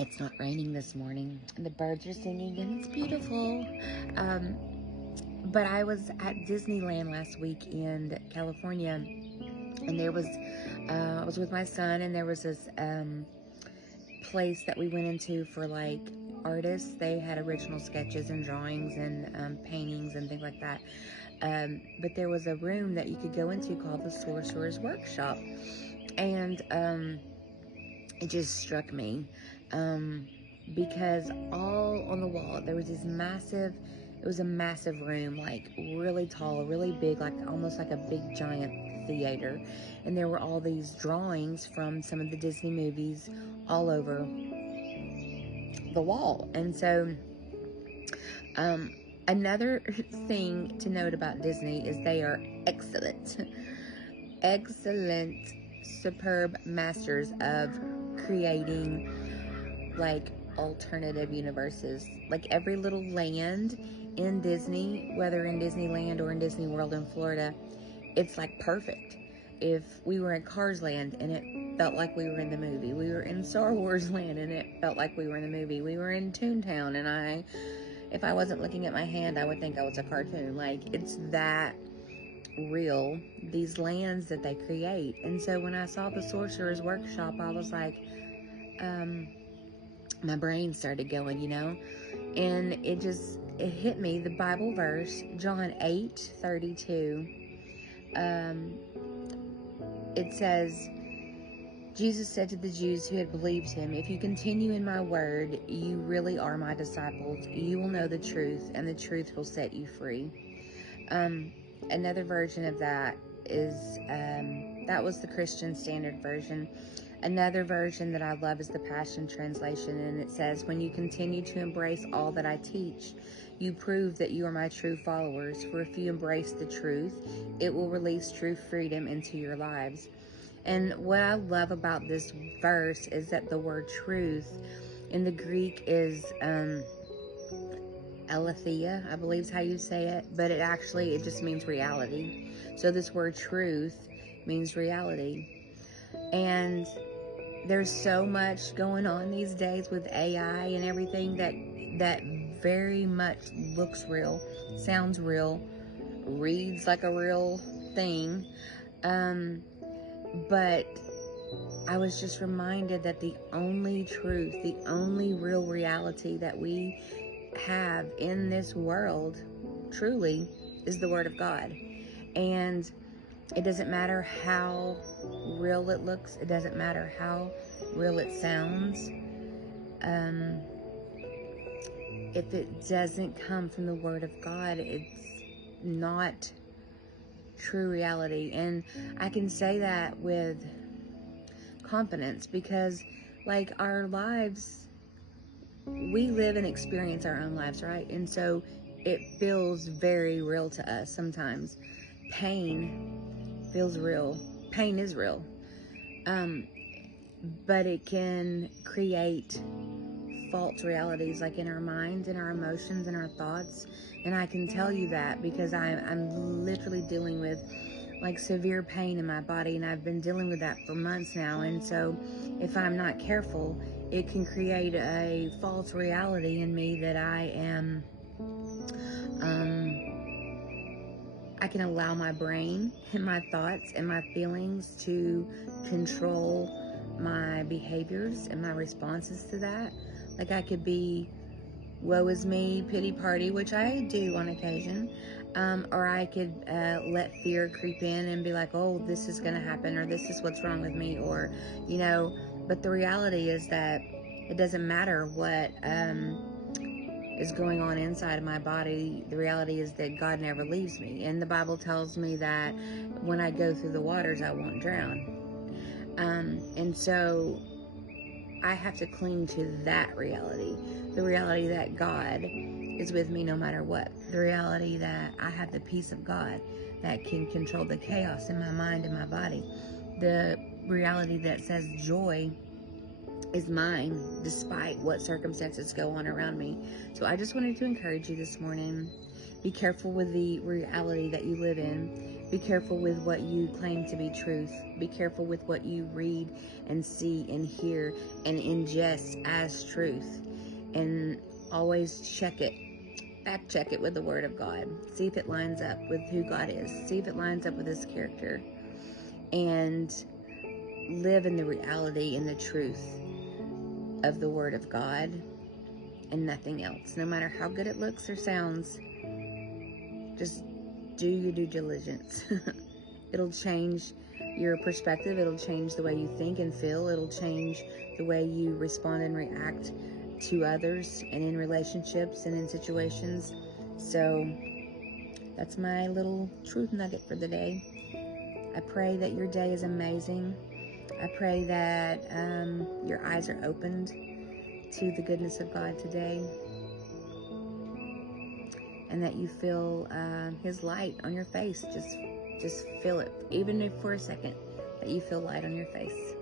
It's not raining this morning, and the birds are singing, and it's beautiful. But I was at Disneyland last week in California, and I was with my son, and there was this place that we went into for like artists. They had original sketches and drawings and paintings and things like that. But there was a room that you could go into called the Sorcerer's Workshop, and it just struck me because all on the wall there was this massive. It was a massive room, like really tall, really big, like almost like a big giant theater. And there were all these drawings from some of the Disney movies all over the wall. And so, another thing to note about Disney is they are excellent, superb masters of creating like alternative universes. Like every little land in Disney, whether in Disneyland or in Disney World in Florida, it's like perfect. If we were in Cars Land and it felt like we were in the movie, we were in Star Wars Land and it felt like we were in the movie, we were in Toontown and if I wasn't looking at my hand, I would think I was a cartoon. Like, it's that real, these lands that they create. And so when I saw the Sorcerer's Workshop, I was like, my brain started going, and it hit me, the Bible verse, John 8:32. It says, Jesus said to the Jews who had believed him, if you continue in my word, you really are my disciples. You will know the truth, and the truth will set you free. Another version of that is, that was the Christian Standard Version. Another version that I love is the Passion Translation, and it says, when you continue to embrace all that I teach, you prove that you are my true followers. For if you embrace the truth, it will release true freedom into your lives. And what I love about this verse is that the word truth in the Greek is aletheia, I believe is how you say it, but it just means reality. So this word truth means reality. And there's so much going on these days with AI and everything that very much looks real, sounds real, reads like a real thing. But I was just reminded that the only truth, the only real reality that we have in this world, truly, is the Word of God. And it doesn't matter how real it looks. It doesn't matter how real it sounds. If it doesn't come from the Word of God, it's not true reality. And I can say that with confidence because, like, our lives, we live and experience our own lives, right? And so it feels very real to us sometimes. Pain feels real. Pain is real. But it can create false realities, like in our minds, in our emotions, and our thoughts. And I can tell you that because I'm literally dealing with like severe pain in my body, and I've been dealing with that for months now. And so if I'm not careful, it can create a false reality in me that I can allow my brain and my thoughts and my feelings to control my behaviors and my responses to that. Like, I could be woe is me, pity party, which I do on occasion. Or I could let fear creep in and be like, oh, this is going to happen, or this is what's wrong with me, or, but the reality is that it doesn't matter what is going on inside of my body. The reality is that God never leaves me. And the Bible tells me that when I go through the waters, I won't drown. And so I have to cling to that reality. The reality that God is with me no matter what. The reality that I have the peace of God that can control the chaos in my mind and my body. The reality that says joy is mine despite what circumstances go on around me. So I just wanted to encourage you this morning. Be careful with the reality that you live in. Be careful with what you claim to be truth. Be careful with what you read and see and hear and ingest as truth. And always check it. Fact check it with the Word of God. See if it lines up with who God is. See if it lines up with His character. And live in the reality and the truth of the Word of God and nothing else. No matter how good it looks or sounds, just do your due diligence. It'll change your perspective. It'll change the way you think and feel. It'll change the way you respond and react to others and in relationships and in situations. So that's my little truth nugget for the day. I pray that your day is amazing. I pray that your eyes are opened to the goodness of God today, and that you feel His light on your face. Just feel it, even if for a second, that you feel light on your face.